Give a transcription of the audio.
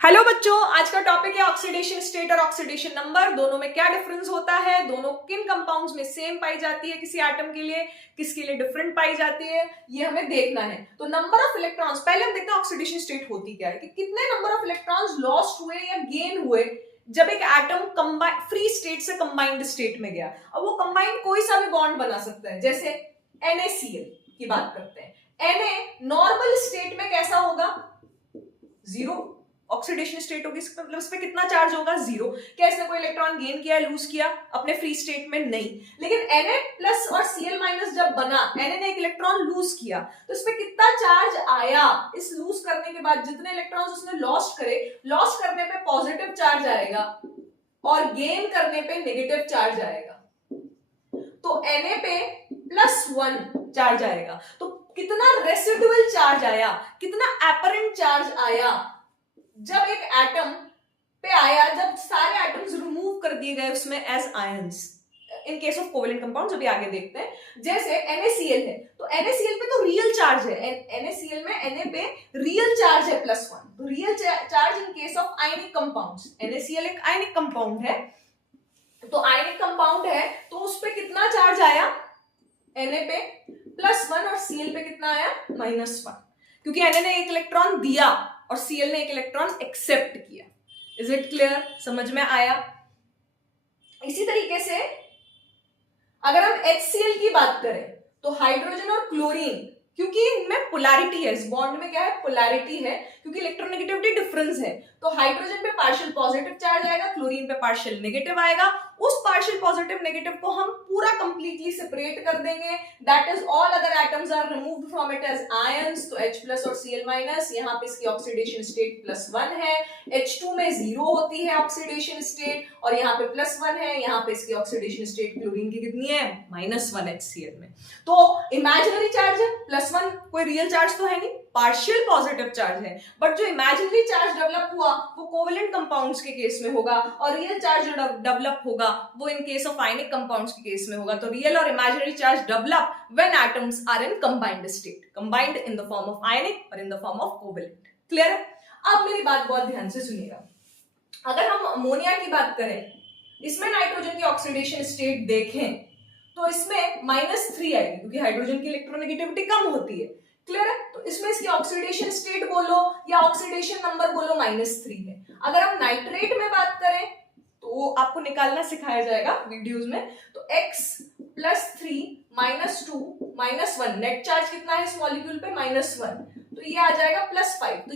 Hello बच्चों, आज का टॉपिक है ऑक्सीडेशन स्टेट और ऑक्सीडेशन नंबर। दोनों में क्या डिफरेंस होता है, दोनों किन कंपाउंड्स में सेम पाई जाती है किसी एटम के लिए, किसके लिए डिफरेंट पाई जाती है, ये हमें देखना है। तो नंबर ऑफ इलेक्ट्रॉन्स, पहले हम देखते हैं ऑक्सीडेशन स्टेट होती क्या है, कि कितने नंबर ऑफ इलेक्ट्रॉन्स लॉस्ट हुए या गेन हुए जब एक एटम फ्री स्टेट से कंबाइंड स्टेट में गया। अब वो कंबाइंड कोई सा भी बॉन्ड बना सकता है, जैसे NaCl की बात करते हैं। Na नॉर्मल स्टेट में कैसा होगा, जीरो ऑक्सीडेशन स्टेट होगी, मतलब इस पे कितना चार्ज होगा, जीरो। क्या इसने कोई इलेक्ट्रॉन गेन किया, लूज किया अपने फ्री स्टेट में? नहीं। लेकिन Na प्लस और Cl माइनस जब बना, Na ने एक इलेक्ट्रॉन लूज किया, तो इस पे कितना चार्ज आया? इस लूज करने के बाद जितने इलेक्ट्रॉन्स उसने लॉस्ट करे, लॉस्ट करने पे पॉजिटिव चार्ज आएगा और गेन करने पे नेगेटिव चार्ज आएगा। तो Na पे +1 चार्ज आएगा। तो कितना रेसिडुअल चार्ज आया, कितना एपरेंट चार्ज आया जब एक एटम पे आया, जब सारे एटम्स रिमूव कर दिए गए उसमें as ions. In case of covalent compounds अभी आगे देखते हैं। जैसे NaCl है, तो NaCl पे तो रियल चार्ज है, NaCl में Na पे रियल चार्ज है +1। तो real charge in case of ionic compounds, NaCl एक आयनिक कंपाउंड है, तो आयनिक कंपाउंड है तो उस पे कितना चार्ज आया, Na पे +1 और Cl पे कितना आया, -1, क्योंकि Na ने एक इलेक्ट्रॉन दिया और Cl ने एक इलेक्ट्रॉन एक्सेप्ट किया। इज इट क्लियर, समझ में आया? इसी तरीके से अगर हम HCl की बात करें, तो हाइड्रोजन और क्लोरीन, क्योंकि इनमें पोलैरिटी है, इस बॉन्ड में क्या है, पोलैरिटी है, क्योंकि इलेक्ट्रोनेगेटिविटी डिफरेंस है, तो हाइड्रोजन पे पार्शियल पॉजिटिव चार्ज आएगा, क्लोरीन पे पार्शियल नेगेटिव आएगा। उस पार्शियल पॉजिटिव नेगेटिव को हम पूरा कंप्लीटली सेपरेट कर देंगे, that is all other atoms are removed from it as ions. तो H+ और Cl-, यहाँ पे इसकी ऑक्सीडेशन स्टेट +1 है, H2 में 0 होती है ऑक्सीडेशन स्टेट, और यहाँ पे +1 है, यहाँ पे इसकी ऑक्सीडेशन स्टेट क्लोरीन की कितनी है, -1 HCl में। तो इमेजिनरी चार्ज है +1, कोई रियल चार्ज तो है नहीं, पार्शियल पॉजिटिव चार्ज है, बट जो इमेजिनरी चार्ज डेवलप हुआ वो कोवेलेंट कंपाउंड्स के केस में होगा, और रियल चार्ज जो डेवलप होगा वो in case of ionic compounds के केस में होगा। तो रियल और imaginary charge develop when atoms are in combined state, combined in the form of ionic और in the form of covalent. Clear है? अब मेरी बात बहुत ध्यान से सुनिएगा। अगर हम अमोनिया की बात करें, इसमें नाइट्रोजन की ऑक्सीडेशन स्टेट देखें तो इसमें -3 आएगी, क्योंकि हाइड्रोजन की इलेक्ट्रोनेगेटिविटी कम होती है। क्लियर है? तो इसमें इसकी ऑक्सीडेशन स्टेट बोलो या ऑक्सीडेशन नंबर बोलो, -3 है। अगर हम नाइट्रेट में बात करें तो आपको निकालना सिखाया जाएगा वीडियोस में, तो X + 3 -2 -1, नेट चार्ज कितना है इस मॉलिक्यूल पे, -1, तो ये आ जाएगा +5। तो